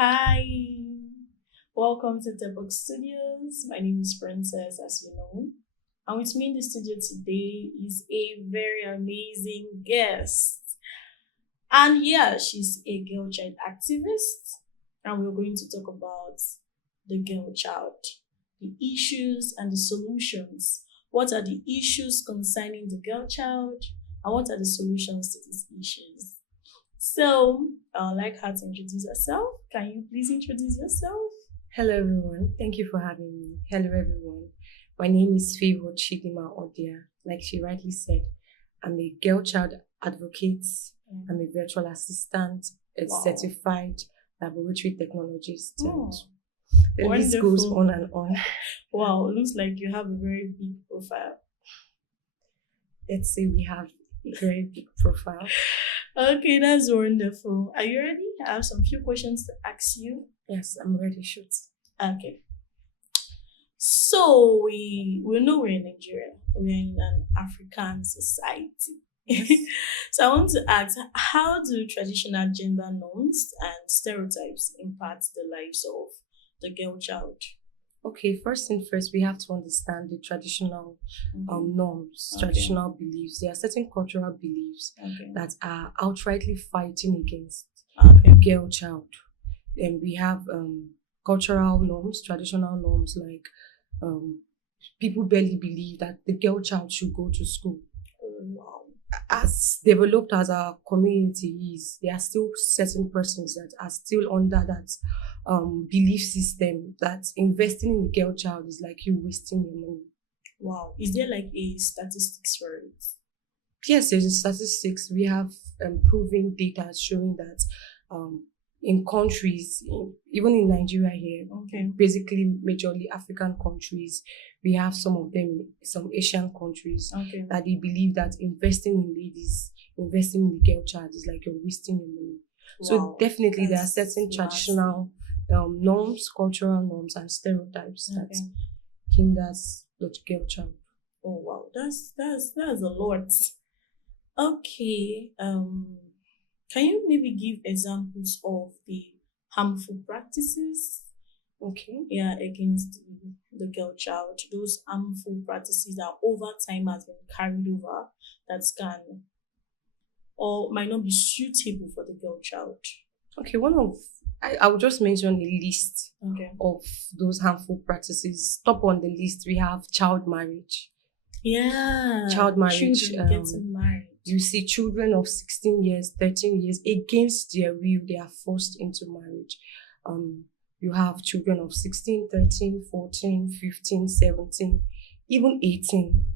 Hi, welcome to TEPOC Studios. My name is Princess, as you know. And with me in the studio today is a very amazing guest. And yeah, she's a girl child activist. And we're going to talk about the girl child, the issues and the solutions. What are the issues concerning the girl child? And what are the solutions to these issues? So, I'd like her to introduce herself. Can you please introduce yourself? Hello, everyone. Thank you for having me. Hello, everyone. My name is Odia. Like she rightly said, I'm a girl child advocate. I'm a virtual assistant, a Wow. certified laboratory technologist. Oh, And the list goes wonderful. on and on. Wow, looks like you have a very big profile. Let's say we have a very big profile. Okay, that's wonderful. Are you ready? I have some few questions to ask you. Yes, I'm ready. Shoot. Okay. So we know we're in Nigeria. We're in an African society. So I want to ask, how do traditional gender norms and stereotypes impact the lives of the girl child? Okay, first thing first, we have to understand the traditional norms, Okay. traditional beliefs. There are certain cultural beliefs Okay. that are outrightly fighting against Okay. girl child. And we have cultural norms, traditional norms like people barely believe that the girl child should go to school. Oh, wow. As developed as our community is, there are still certain persons that are still under that belief system that investing in a girl child is like you wasting your money. Wow. Is there like a statistics for it? Yes, there's a statistics. We have proven data showing that in countries, even in Nigeria here, Okay. basically majorly African countries, we have some of them in some Asian countries Okay. that they believe that investing in ladies, investing in the girl child is like you're wasting your money. So Wow. definitely there are That's certain nasty. traditional norms, cultural norms and stereotypes that Okay. hinders the girl child. Oh wow. That's a lot. Okay. Can you maybe give examples of the harmful practices? Okay. Yeah, against the girl child. Those harmful practices that over time has been carried over that can or might not be suitable for the girl child. Okay, I will just mention a list Okay. of those harmful practices. Top on the list, we have child marriage. Yeah. Child marriage. Children getting married. You see children of 16 years, 13 years, against their will, they are forced into marriage. You have children of 16, 13, 14, 15, 17, even 18.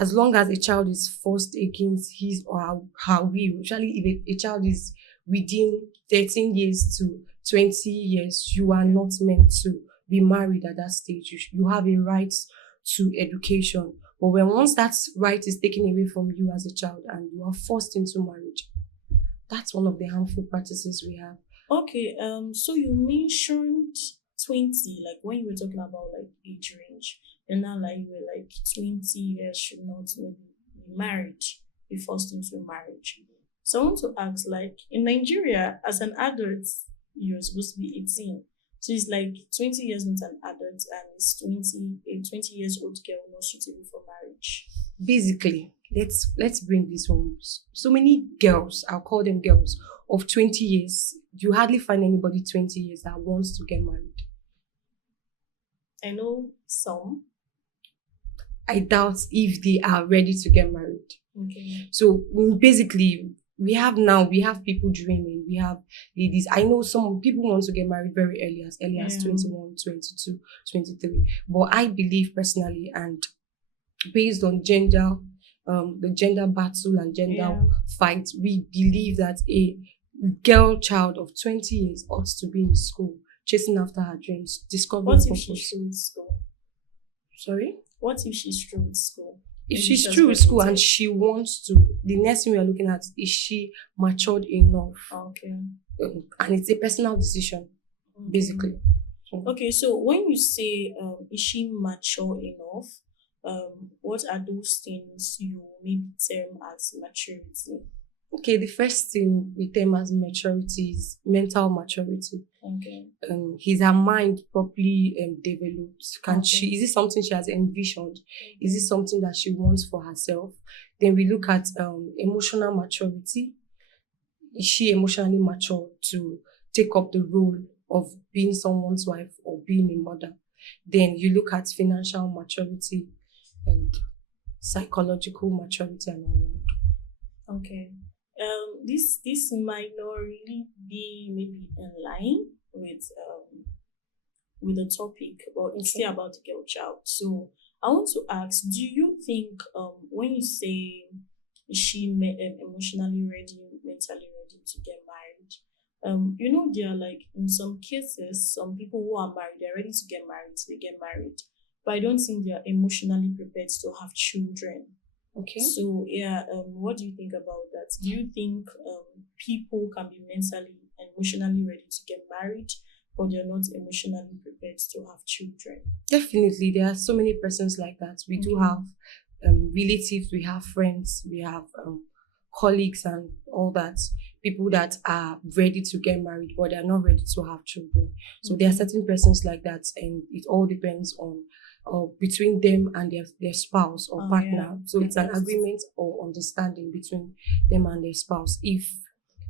As long as a child is forced against his or her will, usually if a child is within 13 years to 20 years, you are not meant to be married at that stage. You have a right to education. But when once that right is taken away from you as a child and you are forced into marriage, that's one of the harmful practices we have. Okay, so you mentioned 20, like when you were talking about like age range, and now like you were like 20 years should not maybe be married, be forced into marriage. So I want to ask, like in Nigeria, as an adult, you're supposed to be 18. So it's like 20 years not an adult and it's 20 years old girl not suitable for marriage. Basically, let's bring this home. So many girls, I'll call them girls, of 20 years, you hardly find anybody 20 years that wants to get married. I know some. I doubt if they are ready to get married. Okay. So basically, we have people dreaming. We have ladies. I know some people want to get married very early as Yeah. 21, 22, 23. But I believe personally, and based on the gender battle and gender Yeah. fight, we believe that a girl child of 20 years ought to be in school, chasing after her dreams, discovering What if she's purpose. through with school? Sorry? What if she's through with school? If Maybe she's she has through with school and graduated. she wants to, the next thing we are looking at is she matured enough? Okay. And it's a personal decision, basically. Okay, so when you say is she mature enough, what are those things you maybe term as maturity? Okay, the first thing with them as maturity is mental maturity. Okay. Is her mind properly developed? Can Okay. she? Is it something she has envisioned? Is it something that she wants for herself? Then we look at emotional maturity. Is she emotionally mature to take up the role of being someone's wife or being a mother? Then you look at financial maturity and psychological maturity and all that. Okay. This might not really be maybe in line with the topic, but it's still about the girl child. So I want to ask, do you think when you say is she emotionally ready, mentally ready to get married? There are like in some cases, some people who are married, they're ready to get married, they get married, but I don't think they are emotionally prepared to have children. Okay. So yeah, what do you think about that? Do you think people can be mentally and emotionally ready to get married, but they're not emotionally prepared to have children? Definitely, there are so many persons like that. We do Okay. have relatives, we have friends, we have colleagues, and all that. People that are ready to get married, but they are not ready to have children. So there are certain persons like that, and it all depends on between them and their spouse or partner. Yeah. So it's an Yes. agreement or understanding between them and their spouse if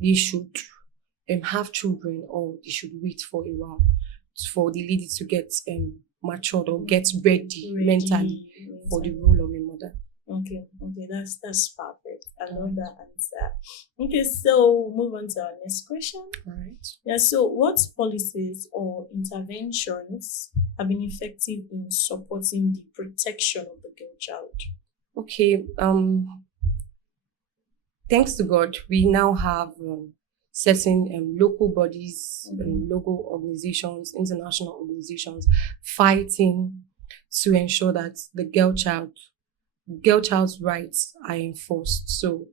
they should have children or they should wait for a while for the lady to get matured or get ready mentally for the role of a mother. Okay, that's perfect. I love that answer. Okay, so move on to our next question. All right. Yeah, so what policies or interventions have been effective in supporting the protection of the girl child? Okay. Thanks to God, we now have certain local bodies, local organizations, international organizations fighting to ensure that the girl child's rights are enforced. So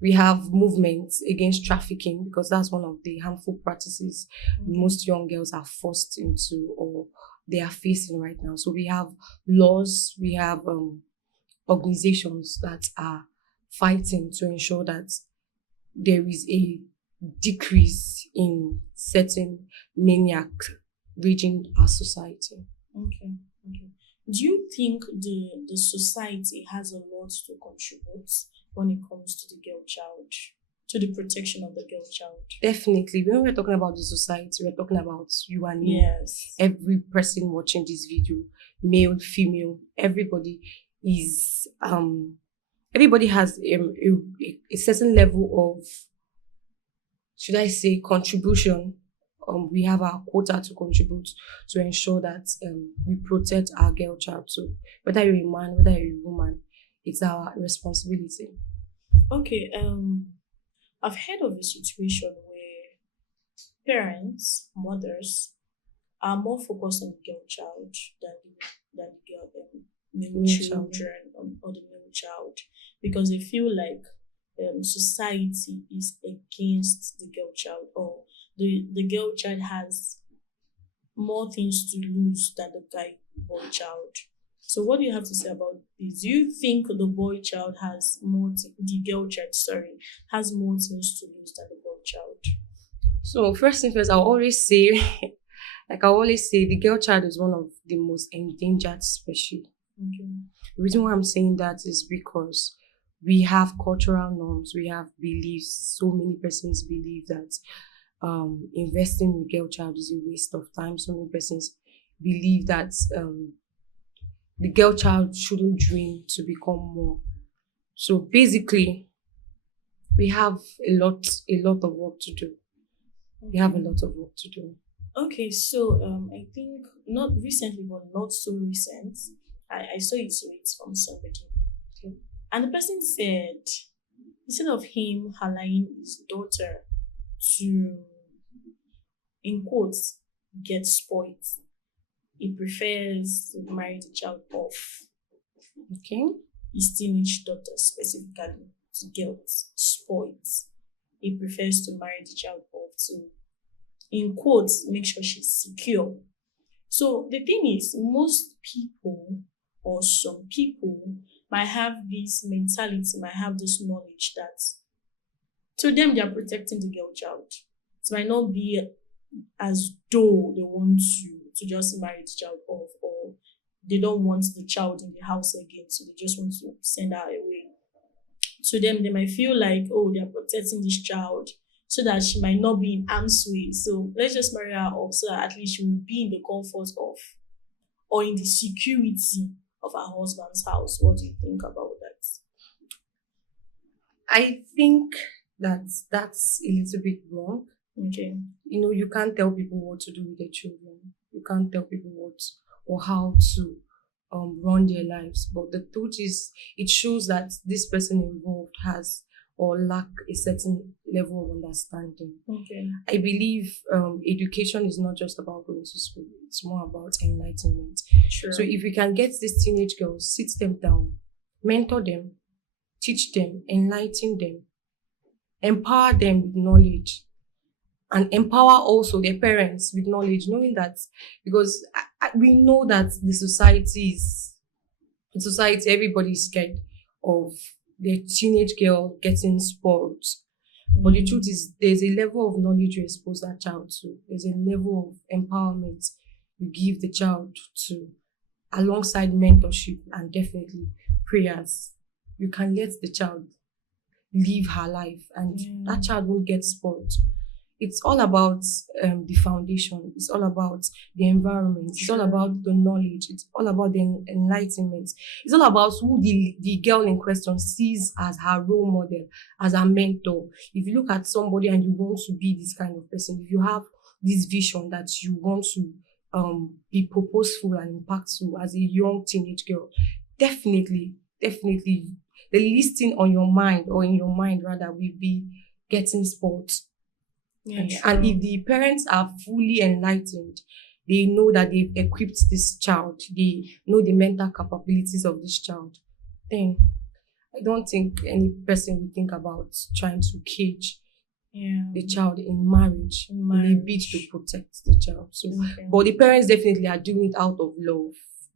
we have movements against trafficking because that's one of the harmful practices most young girls are forced into or they are facing right now. So we have laws, we have organizations that are fighting to ensure that there is a decrease in certain maniac raging our society. Okay. Do you think the society has a lot to contribute when it comes to the girl child, to the protection of the girl child? Definitely. When we're talking about the society, we're talking about you and me. Yes. Every person watching this video, male, female, everybody is everybody has a certain level of, should I say, contribution. We have our quota to contribute to ensure that we protect our girl child. So whether you're a man, whether you're a woman, it's our responsibility. Okay. I've heard of a situation where parents, mothers, are more focused on the girl child than the girl male children or the male child because they feel like society is against the girl child or the girl child has more things to lose than the boy child. So what do you have to say about this? Do you think the boy child has the girl child, sorry, has more things to lose than the boy child? So first thing first, I'll always say, like I always say, the girl child is one of the most endangered species. Okay. The reason why I'm saying that is because we have cultural norms, we have beliefs. So many persons believe that investing in the girl child is a waste of time. So many persons believe that the girl child shouldn't dream to become more. So basically, we have a lot of work to do. We have a lot of work to do. Okay, so I think not recently, but not so recent. I saw it tweet from somebody, okay, and the person said instead of him allowing his daughter to, in quotes, get spoiled, he prefers to marry the child off. Okay. His teenage daughter specifically to get spoiled. He prefers to marry the child off to, in quotes, make sure she's secure. So the thing is, most people or some people might have this mentality, might have this knowledge that So them, they are protecting the girl child. It might not be as though they want to just marry the child off, or they don't want the child in the house again, so they just want to send her away. To them, they might feel like, oh, they are protecting this child so that she might not be in harm's way. So let's just marry her off so that at least she will be in the comfort of, or in the security of her husband's house. What do you think about that? I think that's a little bit wrong. Okay. You can't tell people what to do with their children. You can't tell people what or how to run their lives. But the truth is, it shows that this person involved has or lack a certain level of understanding. Okay. I believe education is not just about going to school. It's more about enlightenment. Sure. So if we can get these teenage girls, sit them down, mentor them, teach them, enlighten them, empower them with knowledge, and empower also their parents with knowledge, knowing that, because we know that the society, everybody is scared of their teenage girl getting spoiled. But the truth is, there's a level of knowledge you expose that child to. There's a level of empowerment you give the child to, alongside mentorship and definitely prayers. You can let the child live her life, and that child won't get spoiled. It's all about the foundation. It's all about the environment. It's all about the knowledge. It's all about the enlightenment. It's all about who the girl in question sees as her role model, as her mentor. If you look at somebody and you want to be this kind of person, if you have this vision that you want to be purposeful and impactful as a young teenage girl, definitely, the least thing on your mind, or in your mind rather, will be getting spoiled. And if the parents are fully enlightened, they know that they've equipped this child, they know the mental capabilities of this child, then I don't think any person will think about trying to cage the child in marriage in a bid to protect the child. So, but the parents definitely are doing it out of love.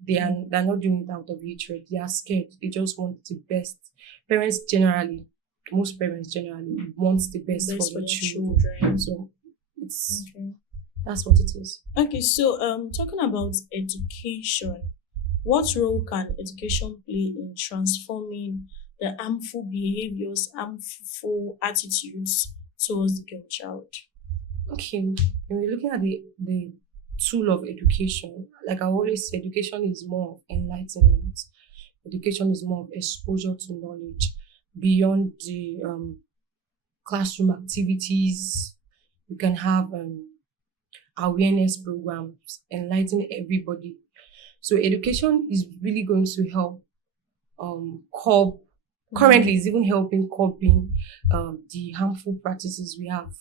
They're not doing it out of hatred. They are scared. They just want the best. Most parents generally want the best for the children. So that's what it is. Okay, so talking about education, what role can education play in transforming the harmful behaviors, harmful attitudes towards the girl child? Okay, when we're looking at the tool of education, like I always say, education is more of enlightenment. Education is more of exposure to knowledge beyond the classroom activities. You can have awareness programs, enlighten everybody. So education is really going to help curb. Currently, it's even helping curbing the harmful practices we have.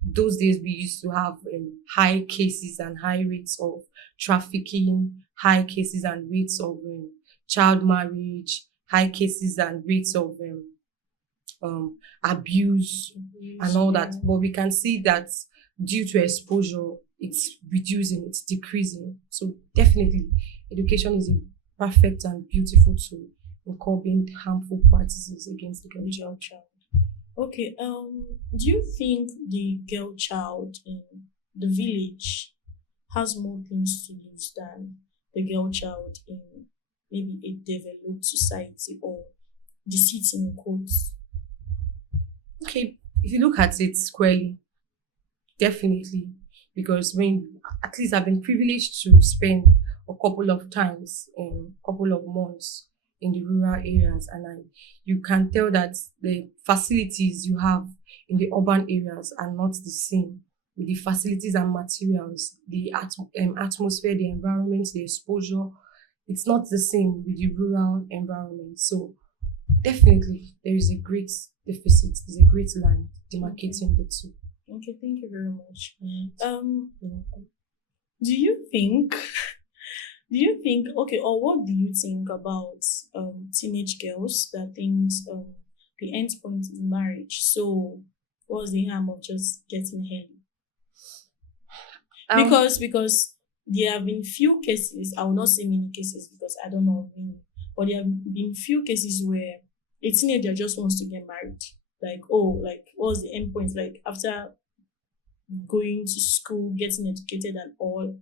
Those days we used to have high cases and high rates of trafficking, high cases and rates of child marriage, high cases and rates of abuse and all that. But we can see that due to exposure, it's reducing, it's decreasing. So definitely, education is a perfect and beautiful tool in curbing harmful practices against the girl child. Okay, do you think the girl child in the village has more things to lose than the girl child in maybe a developed society, or the city in quotes? Okay, if you look at it squarely, definitely, because at least I've been privileged to spend a couple of times, a couple of months in the rural areas, and you can tell that the facilities you have in the urban areas are not the same with the facilities and materials, the atmosphere, the environment, the exposure. It's not the same with the rural environment. So definitely there is a great deficit, there's a great line demarcating the two. Okay, thank you very much. Do you think or what do you think about teenage girls that think the end point is marriage? So what's the harm of just getting early? Because there have been few cases, I will not say many cases because I don't know many, but there have been few cases where a teenager just wants to get married. like, oh, like what was the end point? Like after going to school, getting educated and all,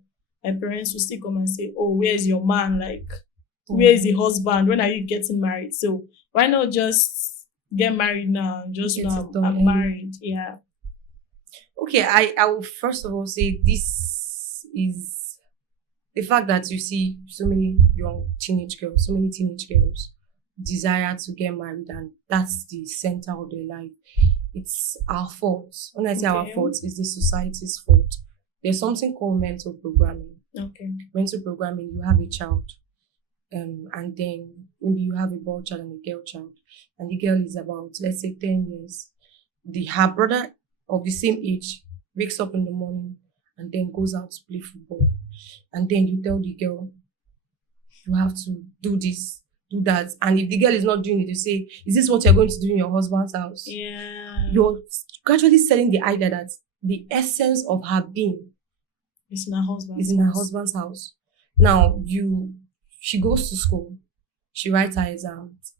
my parents will still come and say, oh, where's your man? Like, where's the husband? When are you getting married? So why not just get married now? Just Get now it done I'm early. married. Yeah. Okay, I will first of all say this is the fact that you see so many teenage girls desire to get married, and that's the center of their life. It's our fault. When I say our Okay. fault, it's the society's fault. There's something called mental programming. Okay. Mental programming, you have a child, and then maybe you have a boy child and a girl child, and the girl is about, let's say, 10 years. Her brother of the same age wakes up in the morning and then goes out to play football. And then you tell the girl, you have to do this, do that. And if the girl is not doing it, you say, is this what you're going to do in your husband's house? Yeah. You're gradually selling the idea that the essence of her being It's in her husband's is in her house. husband's house. Now, she goes to school, she writes her exams.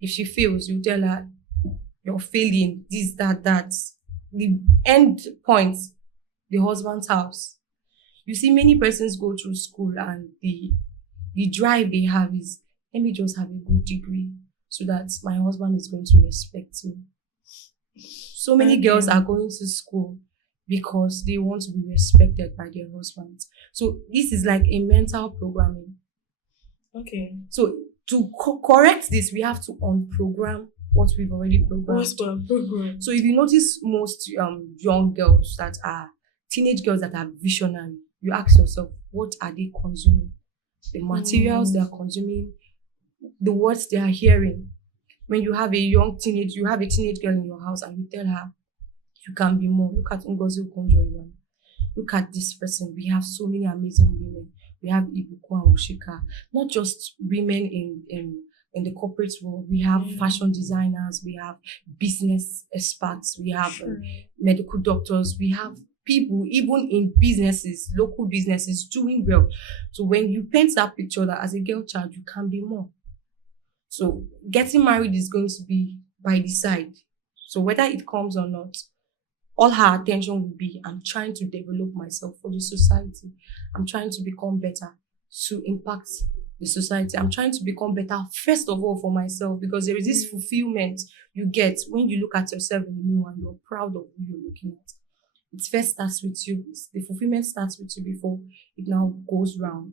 If she fails, you tell her, you're failing, this, that, that. The end point, the husband's house. You see, many persons go through school and the drive they have is, let me just have a good degree so that my husband is going to respect me. So many girls are going to school because they want to be respected by their husbands. So this is like a mental programming. Okay. So to correct this, we have to unprogram what we've already programmed. So if you notice most young girls that are teenage girls that are visionary, you ask yourself, what are they consuming? The materials they are consuming, the words they are hearing. When you have a teenage girl in your house and you tell her, you can be more. Look at Ngozi Okonjo-Iweala. Look at this person. We have so many amazing women. We have Ibuku and Oshika. Not just women in the corporate world. We have fashion designers. We have business experts. We have medical doctors. We have people, even in businesses, local businesses, doing well. So when you paint that picture that as a girl child, you can be more. So getting married is going to be by the side. So whether it comes or not, all her attention will be, I'm trying to develop myself for the society. I'm trying to become better to impact the society. I'm trying to become better, first of all, for myself, because there is this fulfillment you get when you look at yourself in the mirror and you're proud of who you're looking at. It first starts with you. The fulfillment starts with you before it now goes round.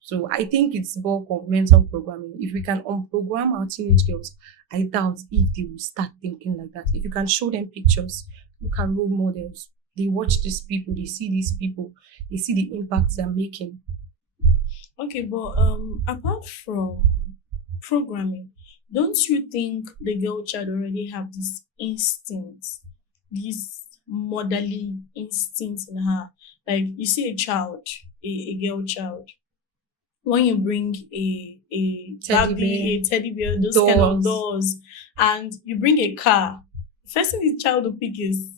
So I think it's bulk of mental programming. If we can unprogram our teenage girls, I doubt if they will start thinking like that. If you can show them pictures, look at role models. They watch these people, they see these people, they see the impact they're making. Okay, but apart from programming, don't you think the girl child already have this instinct, this motherly instinct in her? Like you see a child, a girl child, when you bring a teddy bear, those kind of dolls, and you bring a car, the first thing the child will pick is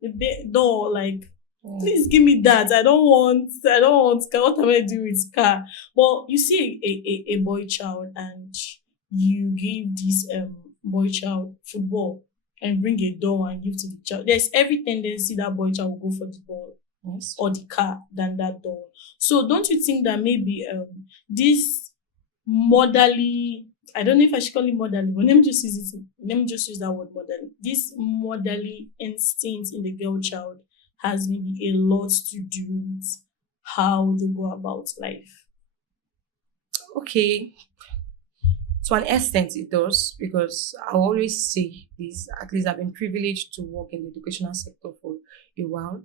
the doll. Like, please give me that. I don't want car. What am I doing with car? But you see a boy child and you give this boy child football and bring a doll and give to the child. There's every tendency that boy child will go for the ball or the car than that doll. So don't you think that maybe this motherly, I don't know if I should call it motherly, but let me just use that word motherly. This motherly instinct in the girl child has maybe a lot to do with how they go about life. Okay. To an extent it does, because I always say this, at least I've been privileged to work in the educational sector for a while.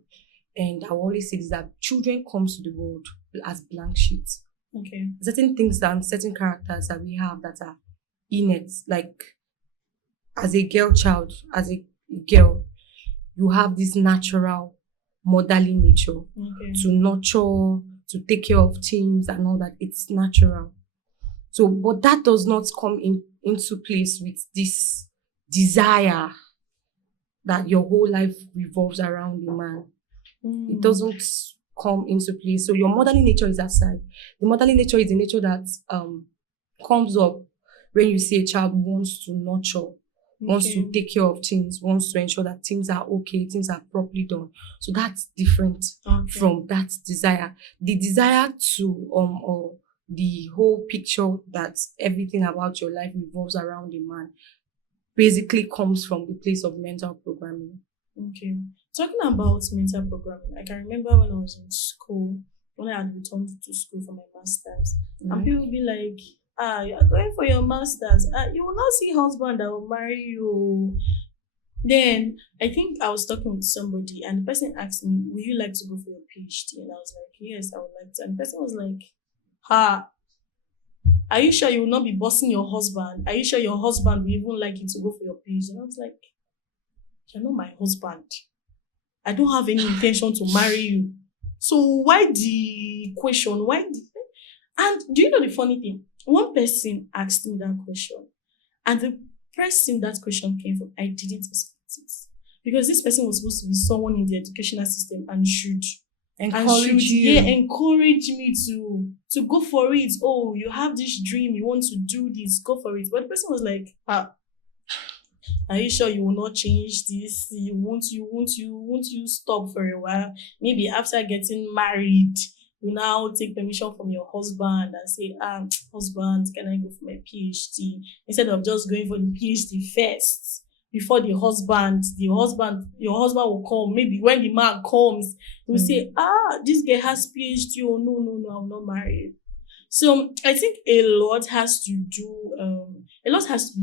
And I always say this, that children come to the world as blank sheets. Okay. Certain things and certain characters that we have that are innate, like as a girl child, as a girl, you have this natural motherly nature to nurture, to take care of things and all that. It's natural. So, but that does not come into place with this desire that your whole life revolves around a man. It doesn't come into place. So your motherly nature is aside. The motherly nature is the nature that comes up when you see a child who wants to nurture, wants to take care of things, wants to ensure that things are okay, things are properly done. So that's different from that desire. The desire to or the whole picture that everything about your life revolves around a man basically comes from the place of mental programming. Okay. Talking about mental programming, I can remember when I was in school, when I had returned to school for my master's, and people would be like, you're going for your master's. You will not see husband that will marry you. Then I think I was talking with somebody, and the person asked me, "Would you like to go for your PhD?" And I was like, "Yes, I would like to." And the person was like, are you sure you will not be bossing your husband? Are you sure your husband will even like you to go for your PhD?" And I was like, "You're not my husband. I don't have any intention to marry you. So why the question? And do you know the funny thing? One person asked me that question, and the person that question came from, I didn't expect it. Because this person was supposed to be someone in the educational system and should encourage me to go for it. Oh, you have this dream, you want to do this, go for it. But the person was like, are you sure you will not change this? Won't you stop for a while? Maybe after getting married, you now take permission from your husband and say, husband, can I go for my PhD? Instead of just going for the PhD first before your husband will come. Maybe when the man comes, he will say, this girl has PhD. Oh, no, I will not marry you. So I think a lot has to be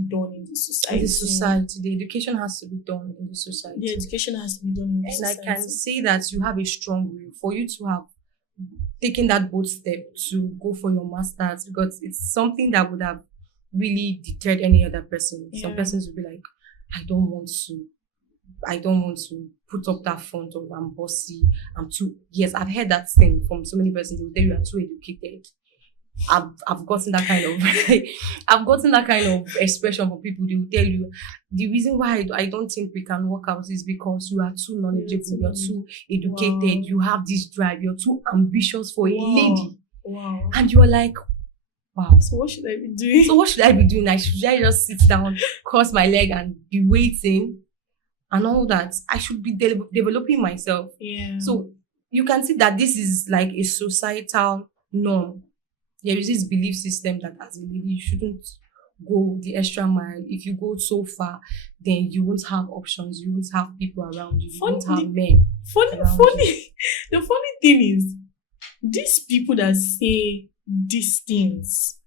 done in the society. The education has to be done in the society. The education has to be done in the society. And I can say that you have a strong will for you to have taken that bold step to go for your master's, because it's something that would have really deterred any other person. Yeah. Some persons would be like, I don't want to put up that front of I'm bossy, I'm too. Yes, I've heard that thing from so many persons. They will tell you are too educated. I've gotten that kind of expression from people. They will tell you the reason why I don't think we can work out is because you are too knowledgeable, you're too educated, you have this drive, you're too ambitious for a lady. Wow. And you're like, wow. So what should I be doing? Should I just sit down, cross my leg and be waiting and all that? I should be developing myself. Yeah. So you can see that this is like a societal norm. There is this belief system that as a lady, you shouldn't go the extra mile. If you go so far, then you won't have options. You won't have people around you. You won't have men. The funny thing is, these people that say these things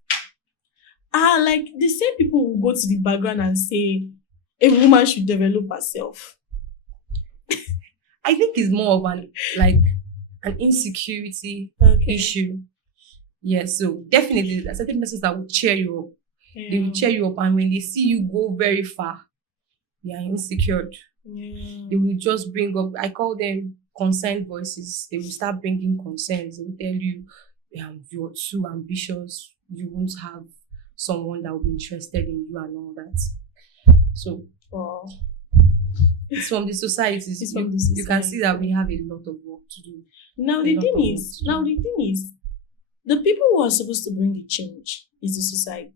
are like the same people who go to the background and say a woman should develop herself. I think it's more of an insecurity issue. Yes, so definitely there are certain persons that will cheer you up. Yeah. They will cheer you up, and when they see you go very far, they are insecure. Yeah. They will just bring up, I call them concerned voices. They will start bringing concerns. They will tell you, you're too ambitious. You won't have someone that will be interested in you and all that. So, it's from the societies. You can see that we have a lot of work to do. Now the thing is, the people who are supposed to bring the change is the society.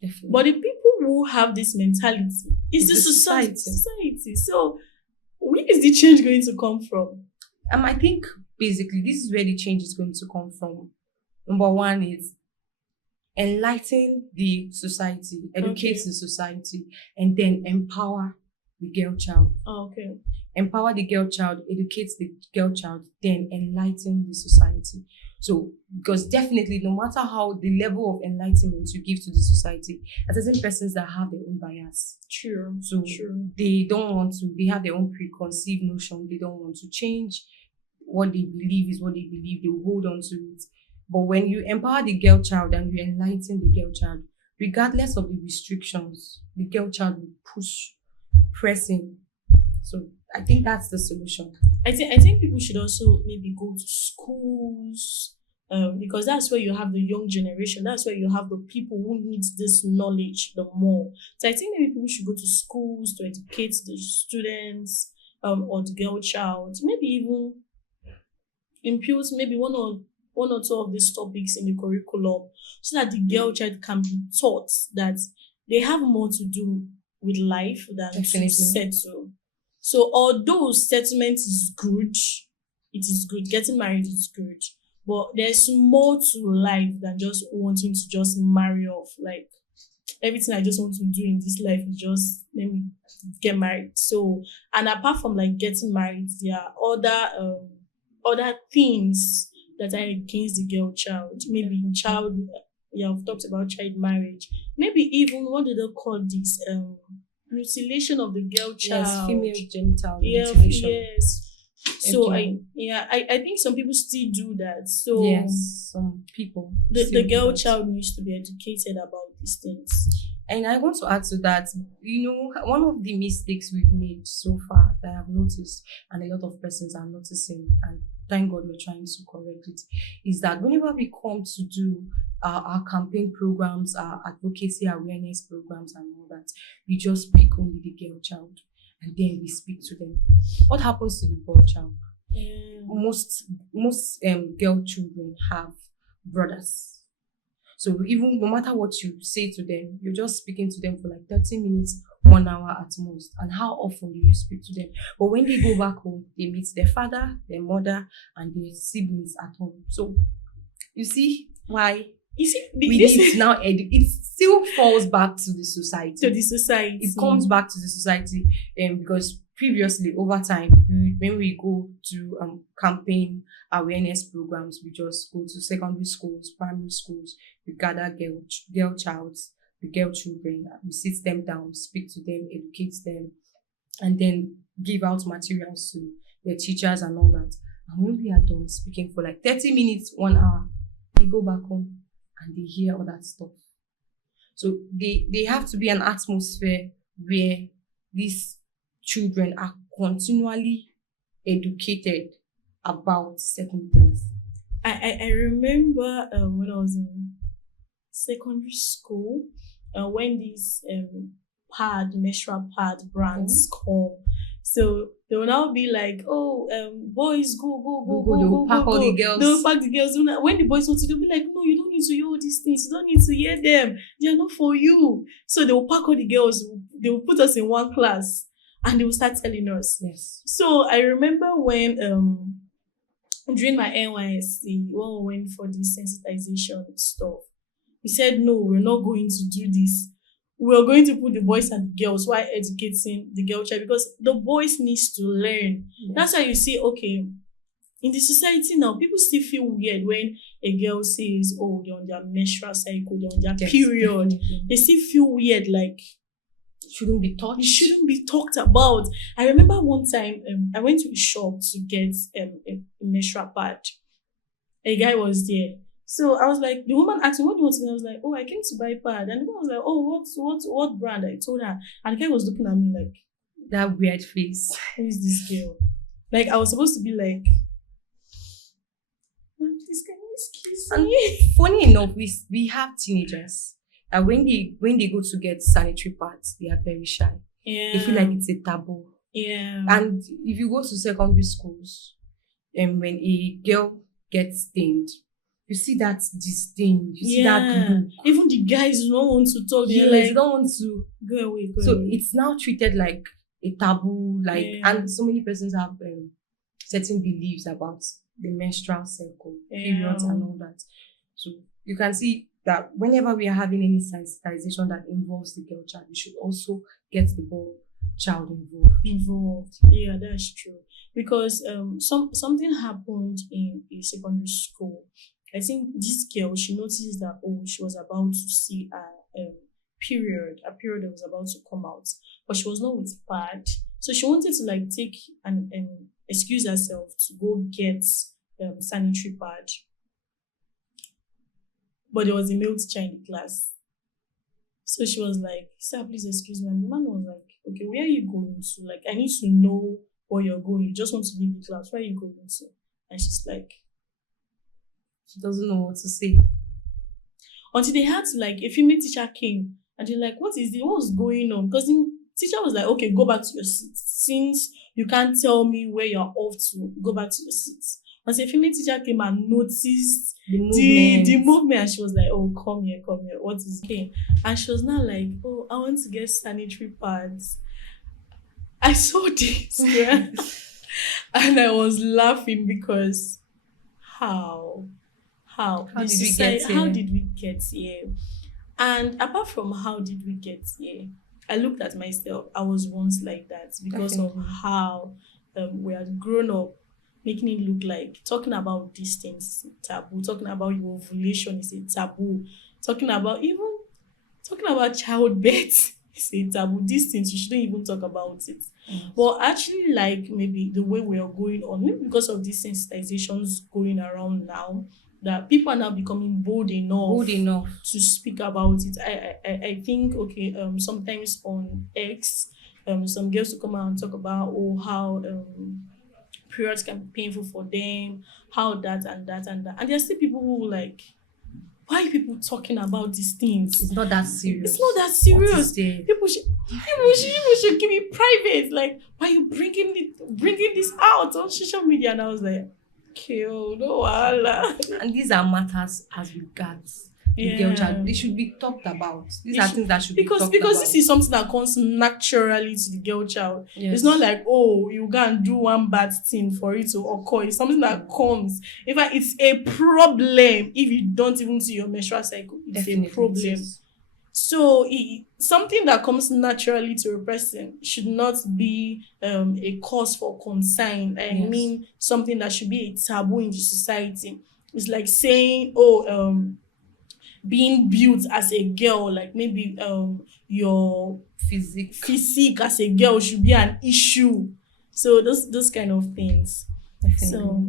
Definitely. But the people who have this mentality is the society. So where is the change going to come from? I think basically this is where the change is going to come from. Number one is enlighten the society, educate the society, and then empower the girl child. Okay. Empower the girl child, educate the girl child, then enlighten the society. So, because definitely, no matter how the level of enlightenment you give to the society, there are certain persons that have their own bias. True. So, they have their own preconceived notion. They don't want to change. What they believe is what they believe. They will hold on to it. But when you empower the girl child and you enlighten the girl child, regardless of the restrictions, the girl child will pressing. So, I think that's the solution. I think people should also maybe go to schools, because that's where you have the young generation. That's where you have the people who need this knowledge the more. So I think maybe people should go to schools to educate the students, or the girl child. Maybe even impute maybe one or two of these topics in the curriculum, so that the girl child can be taught that they have more to do with life than Definitely. to settle. So although settlement is good, it is good. Getting married is good. But there's more to life than just wanting to just marry off. Like everything I just want to do in this life is just let me get married. So, and apart from like getting married, there are other things that are against the girl child. Maybe child. Yeah, I've talked about child marriage. Maybe even what do they call this? Mutilation of the girl child. Yes, female genital Yeah, mutilation. yes. So FGM. I think some people still do that. So Yes, some people. the still do girl that. child needs to be educated about these things. And I want to add to that, one of the mistakes we've made so far that I've noticed, and a lot of persons are noticing, and thank God we're trying to correct it, is that whenever we come to do our campaign programs, our advocacy awareness programs, and all that, we just speak only the girl child, and then we speak to them. What happens to the boy child? Most girl children have brothers. So even no matter what you say to them, you're just speaking to them for like 30 minutes, 1 hour at most. And how often do you speak to them? But when they go back home, they meet their father, their mother, and their siblings at home. So you see why You see, we need to now it still falls back to the society. to the society. It comes back to the society, because previously over time, when we go to campaign awareness programs, we just go to secondary schools, primary schools, we gather girl childs, the girl children, we sit them down, speak to them, educate them, and then give out materials to their teachers and all that. And when we are done speaking for like 30 minutes, 1 hour, they go back home and they hear all that stuff. So they have to be an atmosphere where these children are continually educated about certain things. I remember when I was in secondary school, when these menstrual pad brands come. So they will now be like, oh, boys, go. They will pack all the girls. They will pack the girls. When the boys want to, they'll be like, no, you don't need to hear all these things. You don't need to hear them. They are not for you. So they will pack all the girls. They will put us in one class and they will start telling us. Yes. So I remember when during my NYSC, when we went for the sensitization stuff, we said, no, we're not going to do this. We're going to put the boys and the girls while educating the girl child, because the boys needs to learn. Yes. That's why you see, okay, in the society now, people still feel weird when a girl says, oh, they're on their menstrual cycle, they're on their period. Definitely. They still feel weird, like It shouldn't be touched. it shouldn't be talked about. I remember one time I went to a shop to get a menstrual pad. A guy was there. So I was like, the woman asked me, what do you want to do? I was like, oh, I came to buy pad. And the woman was like, oh, what brand? I told her. And the guy was looking at me like, That weird face. who is this girl? Like, I was supposed to be like, please, can you excuse And me? funny enough, we have teenagers that when they go to get sanitary pads, they are very shy. Yeah. They feel like it's a taboo. Yeah. And if you go to secondary schools, and when a girl gets stained, you see that disdain, you see that look. Even the guys don't want to talk. They're Yes, like, they don't want to. go away. So it's now treated like a taboo, and so many persons have certain beliefs about the menstrual cycle, periods, and all that. So you can see that whenever we are having any sensitization that involves the girl child, we should also get the boy child involved. Yeah, that's true. Because something happened in a secondary school. I think this girl, she noticed that she was about to see a period that was about to come out, but she was not with pad, so she wanted to like take and excuse herself to go get sanitary pad. But there was a male teacher in the class. So she was like, sir, please excuse me. And the man was like, okay, where are you going to? Like, I need to know where you're going. You just want to leave the class. Where are you going to? And she's like, She doesn't know what to say. Until they had to, like, a female teacher came and they're like, what was going on? Because the teacher was like, okay, go back to your seat. Since you can't tell me where you're off to, go back to your seat. Once a female teacher came and noticed The the movement. movement, and she was like, "Oh, come here, come here. What is okay?" And she was not like, "Oh, I want to get sanitary pads." I saw this, yeah, and I was laughing because how, How the did we get society, how here? did we get here? And apart from how did we get here, I looked at myself. I was once like that because of Definitely. how we had grown up, making it look like talking about these things is a taboo. Talking about your ovulation is a taboo. Talking about even talking about childbirth is a taboo. These things you shouldn't even talk about it. Yes. But actually, like maybe the way we are going on, maybe because of these sensitizations going around now, that people are now becoming bold Bold enough enough. to speak about it. I think okay, sometimes on X, some girls will come out and talk about how periods can be painful for them, how that and that and that. And there are still people who like, why are people talking about these things? It's not that It's not serious. that What is serious. there? People should keep it private. Like, why are you bringing this out on social media? And I was like, okay, oh, no, Allah. And these are matters as regards the girl Yeah. child. They should be talked about. These It are should- things that should be because talked this about. is something that comes naturally to the girl child. Yes. It's not like, oh, you go and do one bad thing for it to occur. It's something that comes. In fact, it's a problem if you don't even see your menstrual cycle. It's Definitely a problem. it is. So something that comes naturally to a person should not be a cause for concern. I Yes. mean, something that should be a taboo in the society. It's like saying, oh, being built as a girl, like maybe your physique as a girl should be an issue. So those kind of things. Definitely. So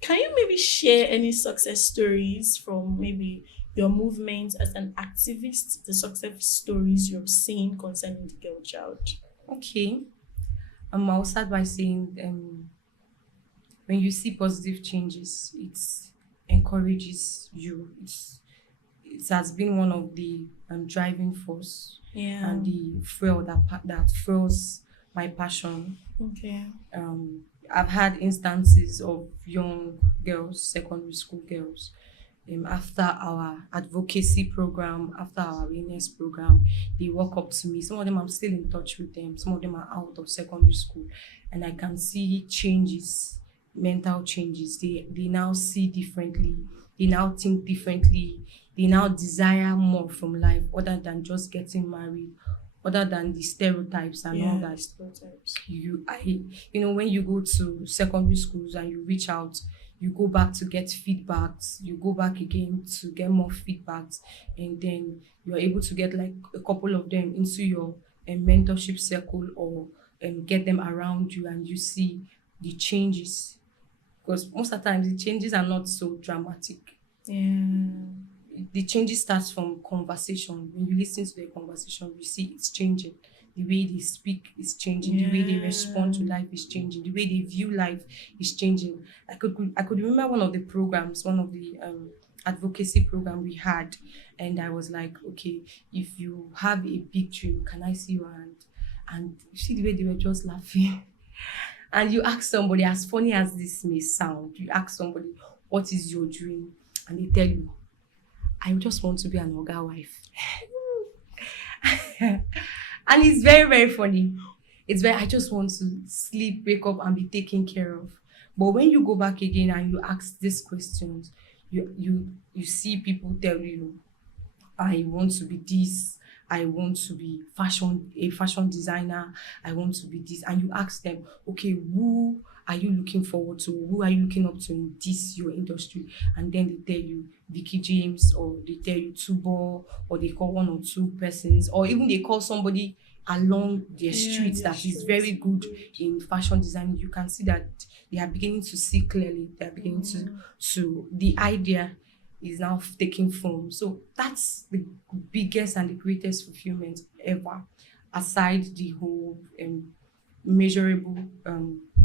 can you maybe share any success stories from maybe your movement as an activist, the success stories you've seen concerning the girl child? Okay. I'll start by saying when you see positive changes, it encourages you. It has been one of the driving force Yeah. and the fuel that fuels my passion. Okay. I've had instances of young girls, secondary school girls, after our advocacy program, after our awareness program, they walk up to me. Some of them I'm still in touch with them. Some of them are out of secondary school, and I can see changes, mental changes. They now see differently. They now think differently. They now desire more from life other than just getting married, other than the stereotypes and all that. Stereotypes. When you go to secondary schools and you reach out, you go back to get feedbacks, you go back again to get more feedbacks, and then you're able to get like a couple of them into your mentorship circle, or get them around you, and you see the changes, because most of the times the changes are not so dramatic. Yeah. The changes starts from conversation. When you listen to the conversation, you see it's changing. The way they speak is changing. The way they respond to life is changing. The way they view life is changing. I could remember one of the programs, one of the advocacy program we had, and I was like, okay, if you have a big dream, can I see your hand? And you see the way they were just laughing. And you ask somebody, as funny as this may sound, you ask somebody, what is your dream? And they tell you, I just want to be an Oga wife. And it's very, very funny. I just want to sleep, wake up, and be taken care of. But when you go back again and you ask these questions, you see people tell you, I want to be this, I want to be a fashion designer, I want to be this. And you ask them, okay, who are you looking forward to? Who are you looking up to in this your industry? And then they tell you Vicky James, or they tell you Tubo, or they call one or two persons, or even they call somebody along their streets that is very good in fashion design. You can see that they are beginning to see clearly. They are beginning to the idea is now taking form. So that's the biggest and the greatest fulfillment ever, aside the whole measurable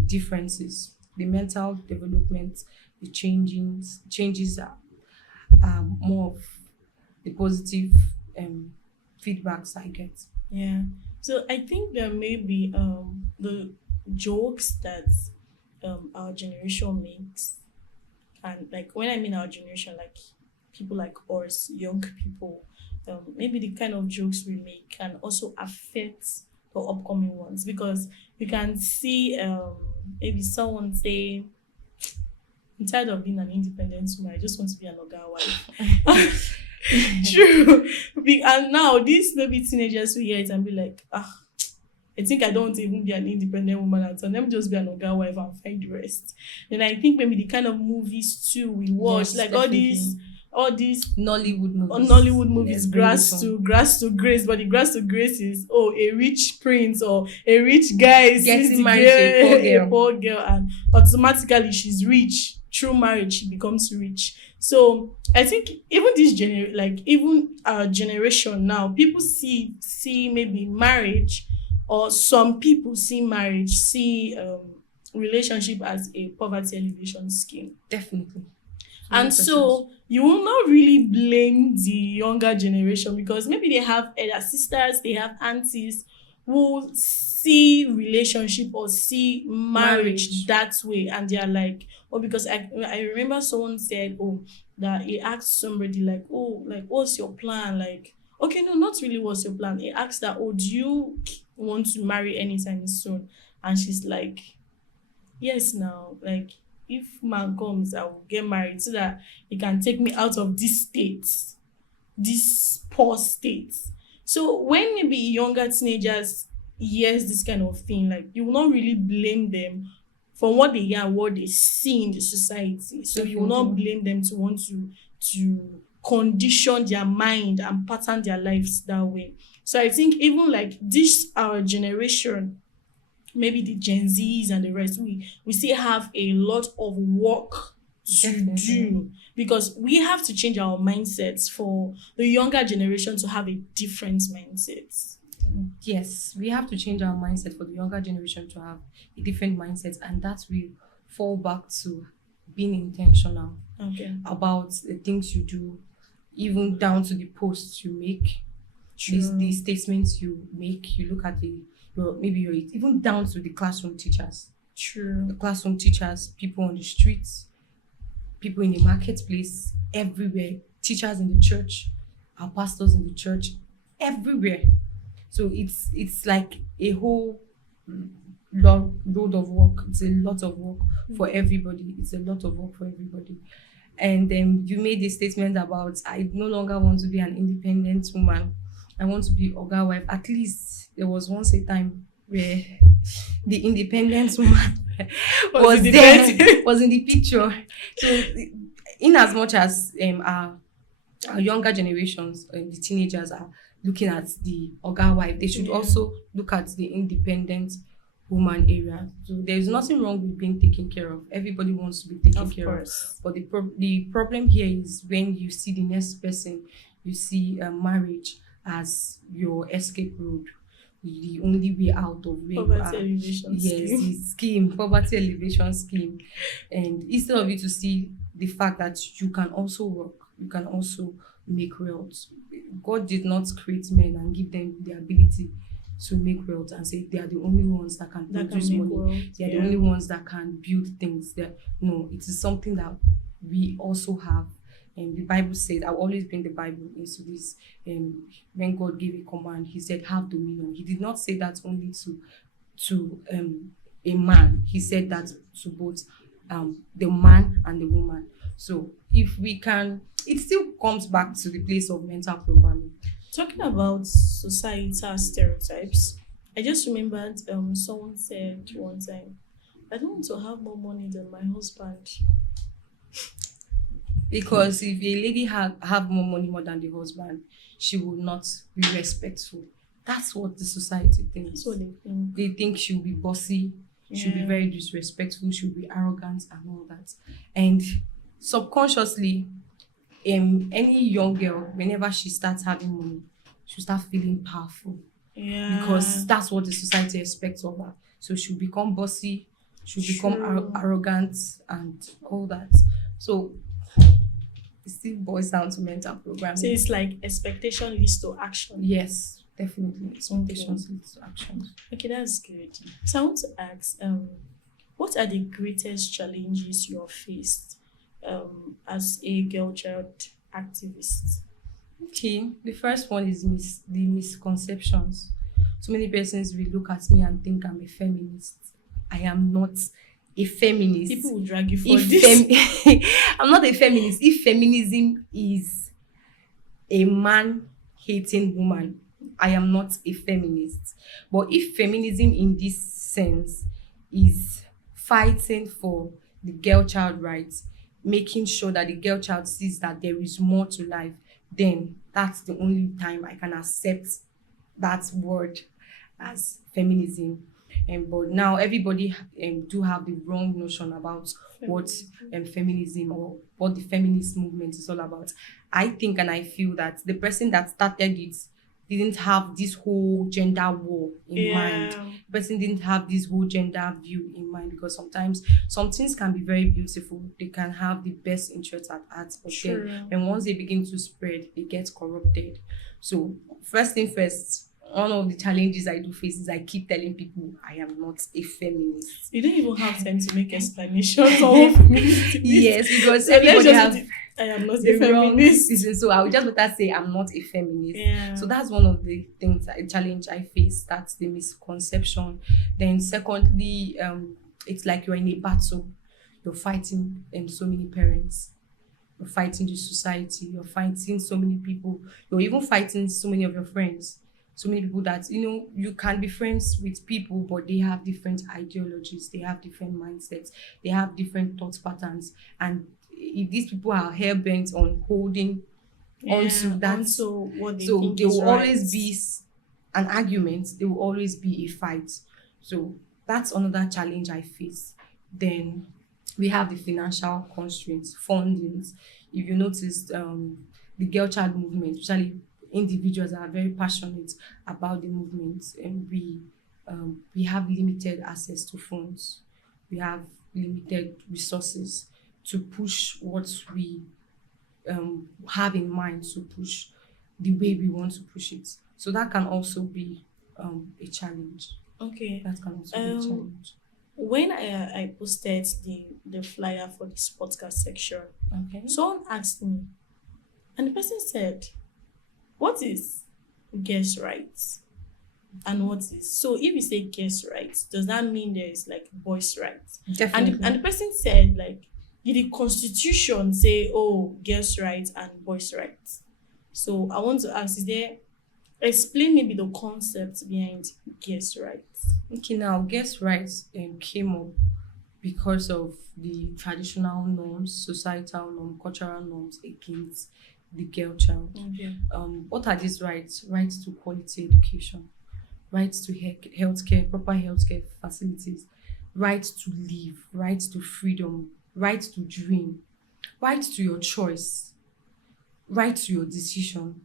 differences. The mental development, the changes are more of the positive feedbacks I get. Yeah. So I think there may be the jokes that our generation makes and like when I mean our generation, like people like us, young people, maybe the kind of jokes we make can also affect the upcoming ones, because you can see maybe someone say, I'm tired of being an independent woman, I just want to be an oga wife. True. And now these maybe teenagers will hear it and be like, I think I don't want to even be an independent woman at all. Let me just be an oga wife and find the rest. Then I think maybe the kind of movies too we watch, Yes, like definitely. all these Nollywood movies. Yes, grass to grace, but the grass to grace is a rich prince or a rich guy sees Getting the married to a poor girl. a poor girl, and automatically she's rich. Through marriage, she becomes rich. So I think even even our generation now, people see maybe marriage, or some people see relationship as a poverty elevation scheme. Definitely. And 100%. so you will not really blame the younger generation, because maybe they have elder sisters, they have aunties who see relationship or see marriage that way, and they are like, because I remember someone said, that he asked somebody like, what's your plan? Like, okay, no, not really what's your plan. He asked that, do you want to marry anytime soon? And she's like, yes, now, like, if man comes, I will get married so that he can take me out of this state, this poor state. So when maybe younger teenagers hears this kind of thing, like, you will not really blame them for what they hear and what they see in the society. So you will not blame them to want to condition their mind and pattern their lives that way. So I think even like this our generation, maybe the Gen Zs and the rest, we still have a lot of work to do, because we have to change our mindsets for the younger generation to have a different mindset. Yes, we have to change our mindset for the younger generation to have a different mindset, and that will fall back to being intentional about the things you do, even down to the posts you make, the statements you make. You look at even down to the classroom teachers. True. The classroom teachers, people on the streets, people in the marketplace, everywhere, teachers in the church, our pastors in the church, everywhere. So it's like a whole load of work. It's a lot of work for everybody. It's a lot of work for everybody. And then you made a statement about, I no longer want to be an independent woman. I want to be oga wife. At least there was once a time where the independent woman was in the picture. So in as much as our younger generations, the teenagers are looking at the oga wife, they should also look at the independent woman area. So there's nothing wrong with being taken care of. Everybody wants to be taken care of. But the problem here is when you see the next person, you see marriage as your escape road, the only way out of where poverty elevation scheme, poverty elevation scheme. And instead of you to see the fact that you can also work, you can also make wealth. God did not create men and give them the ability to make wealth and say they are the only ones that can produce money. They are the only ones that can build things. No, it is something that we also have. And the Bible said, I always bring the Bible into this. When God gave a command, He said, "Have dominion." He did not say that only to a man. He said that to both the man and the woman. So if we can, it still comes back to the place of mental programming. Talking about societal stereotypes, I just remembered someone said one time, I don't want to have more money than my husband. Because if a lady have more money more than the husband, she will not be respectful. That's what the society thinks. That's what they think. They think she'll be bossy, she'll be very disrespectful, she'll be arrogant and all that. And subconsciously, any young girl, whenever she starts having money, she'll start feeling powerful. Yeah. Because that's what the society expects of her. So she'll become bossy, she'll become arrogant and all that. So it still boils down to mental programming. So it's like expectation leads to action. Yes, definitely. Expectations leads to action. Okay, that's good. So I want to ask, what are the greatest challenges you have faced as a girl child activist? Okay, the first one is the misconceptions. So many persons will look at me and think I'm a feminist. I am not a feminist. People will drag you for If this. I'm not a feminist. If feminism is a man hating woman, I am not a feminist. But if feminism in this sense is fighting for the girl child rights, making sure that the girl child sees that there is more to life, then that's the only time I can accept that word as feminism. But now everybody do have the wrong notion about what feminism or what the feminist movement is all about. I think and I feel that the person that started it didn't have this whole gender war in mind. Yeah, The person didn't have this whole gender view in mind, because sometimes some things can be very beautiful. They can have the best interests at heart, but true. then and once they begin to spread, they get corrupted. So first thing first, one of the challenges I do face is I keep telling people I am not a feminist. You don't even have time to make explanations on what feminism is. Yes, because So let's everybody just have put it, I am not a the wrong feminist. decision. So I would just better say I'm not a feminist. Yeah. So that's one of the things, a challenge I face. That's the misconception. Then secondly, it's like you're in a battle. You're fighting so many parents. You're fighting the society. You're fighting so many people. You're even fighting so many of your friends. So many people that you can be friends with people, but they have different ideologies. They have different mindsets. They have different thought patterns. And if these people are hell bent on holding onto that, onto what they so think there is will right. always be an argument. There will always be a fight. So that's another challenge I face. Then we have the financial constraints, fundings. If you noticed, the girl child movement, especially individuals that are very passionate about the movement, and we have limited access to funds. We have limited resources to push what we have in mind to push the way we want to push it. So that can also be a challenge. Okay. That can also be a challenge. When I posted the flyer for this podcast section, Okay. someone asked me, and the person said, "What is guest rights? And what is so? If you say guest rights, does that mean there is like boys' rights?" Definitely. And the person said, like, did the constitution say, oh, girls' rights and boys' rights? So I want to ask, explain maybe the concept behind girls' rights. Okay, now guest rights came up because of the traditional norms, societal norms, cultural norms against the girl child. Okay. What are these rights? Rights to quality education, rights to healthcare, proper healthcare facilities, rights to live, rights to freedom, rights to dream, rights to your choice, rights to your decision.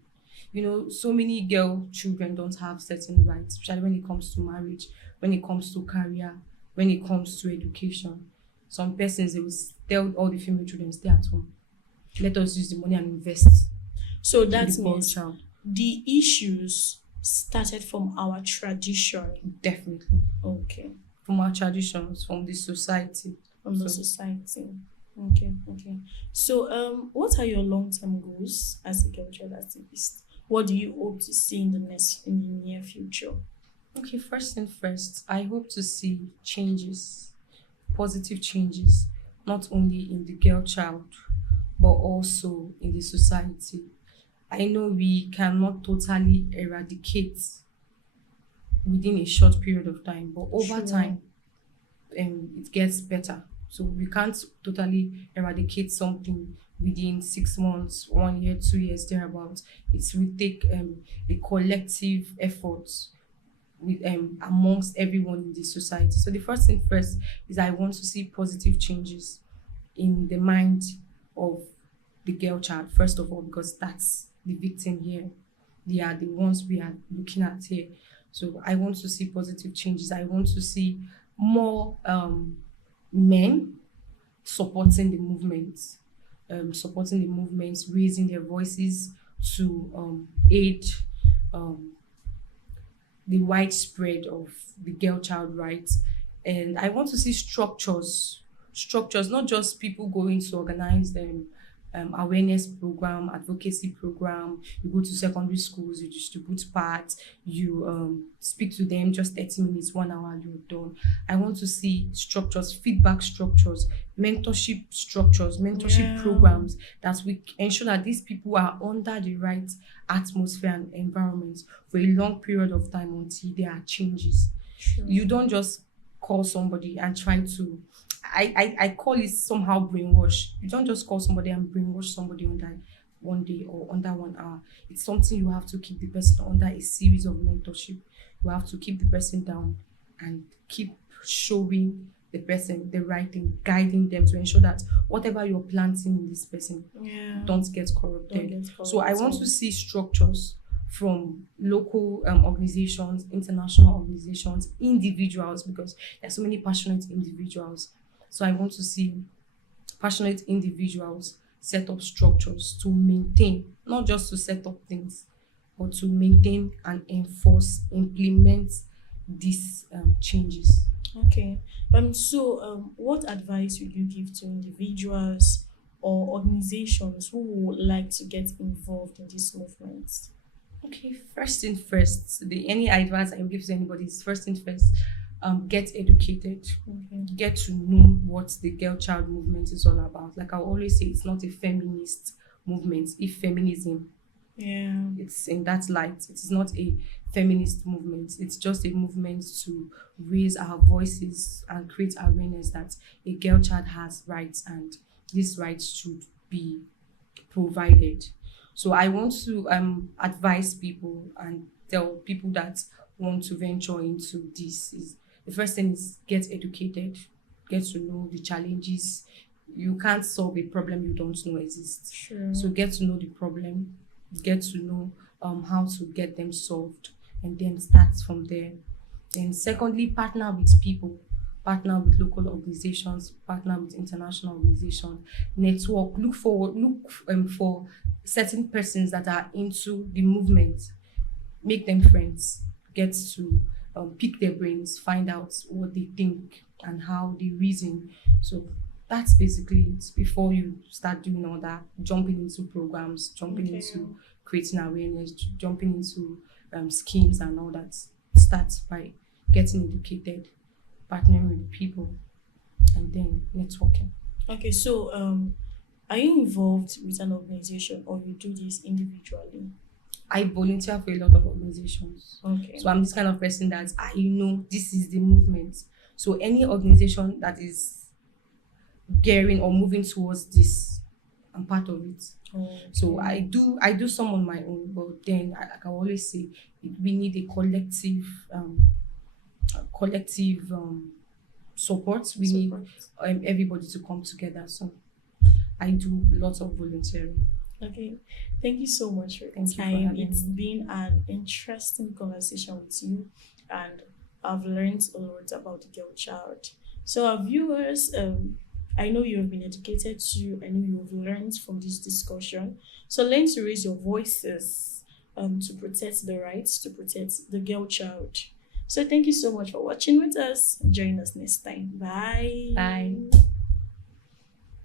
So many girl children don't have certain rights, especially when it comes to marriage, when it comes to career, when it comes to education. Some persons, they will tell all the female children, stay at home. Let us use the money and invest. So in that the girl means child. the issues started from our tradition. Definitely. Okay. From our traditions, from the society. From the society. Okay. So what are your long-term goals as a girl child activist? What do you hope to see in the near future? Okay, first and first, I hope to see changes, positive changes, not only in the girl child, but also in the society. I know we cannot totally eradicate within a short period of time, but over Sure. time, it gets better. So we can't totally eradicate something within 6 months, 1 year, 2 years, thereabouts. It will take a collective effort with amongst everyone in the society. So the first thing first is I want to see positive changes in the mind of the girl child, first of all, because that's the victim here. They are the ones we are looking at here. So I want to see positive changes. I want to see more men supporting the movements, raising their voices to aid the widespread of the girl child rights. And I want to see structures structures, not just people going to organize them. Awareness program, advocacy program. You go to secondary schools, you distribute parts, you speak to them just 30 minutes, 1 hour, you're done. I want to see structures, feedback structures, mentorship Yeah. programs that we ensure that these people are under the right atmosphere and environment for a long period of time until there are changes. True. You don't just call somebody and try to, I call it somehow brainwash. You don't just call somebody and brainwash somebody under 1 day or under 1 hour. It's something you have to keep the person under a series of mentorship. You have to keep the person down and keep showing the person the right thing, guiding them to ensure that whatever you're planting in this person Yeah. don't get corrupted. Don't get So I want corrupted. to see structures from local organizations, international organizations, individuals, because there's so many passionate individuals. So I want to see passionate individuals set up structures to maintain, not just to set up things, but to maintain and enforce, implement these changes. Okay. So, what advice would you give to individuals or organizations who would like to get involved in this movement? Okay, first thing first, the any advice I can give to anybody is first thing first, get educated, Okay. get to know what the girl child movement is all about. Like I always say, it's not a feminist movement. If feminism, Yeah. it's in that light. It is not a feminist movement. It's just a movement to raise our voices and create awareness that a girl child has rights and these rights should be provided. So I want to advise people and tell people that want to venture into this is the first thing is get educated, get to know the challenges. You can't solve a problem you don't know exists. Sure. So get to know the problem, get to know how to get them solved, and then start from there. And secondly, partner with people, partner with local organizations, partner with international organizations, network, look for certain persons that are into the movement, make them friends, get to pick their brains, find out what they think and how they reason. So that's basically it before you start doing all that, jumping into programs, jumping Okay. into creating awareness, jumping into schemes and all that. Start by getting educated, partnering with people, and then networking. Okay. So, are you involved with an organization or you do this individually? I volunteer for a lot of organizations. Okay. So I'm this kind of person that I know this is the movement. So any organization that is gearing or moving towards this, I'm part of it. So I do some on my own, but then I can always say we need a collective support. We need Support. everybody to come together. So I do lots of volunteering. Okay. Thank you so much for your Thank you for time. having It's me. been an interesting conversation with you, and I've learned a lot about the girl child. So, our viewers, I know you have been educated too. I know you have learned from this discussion. So, learn to raise your voices to protect the rights, to protect the girl child. So, thank you so much for watching with us. Join us next time. Bye. Bye.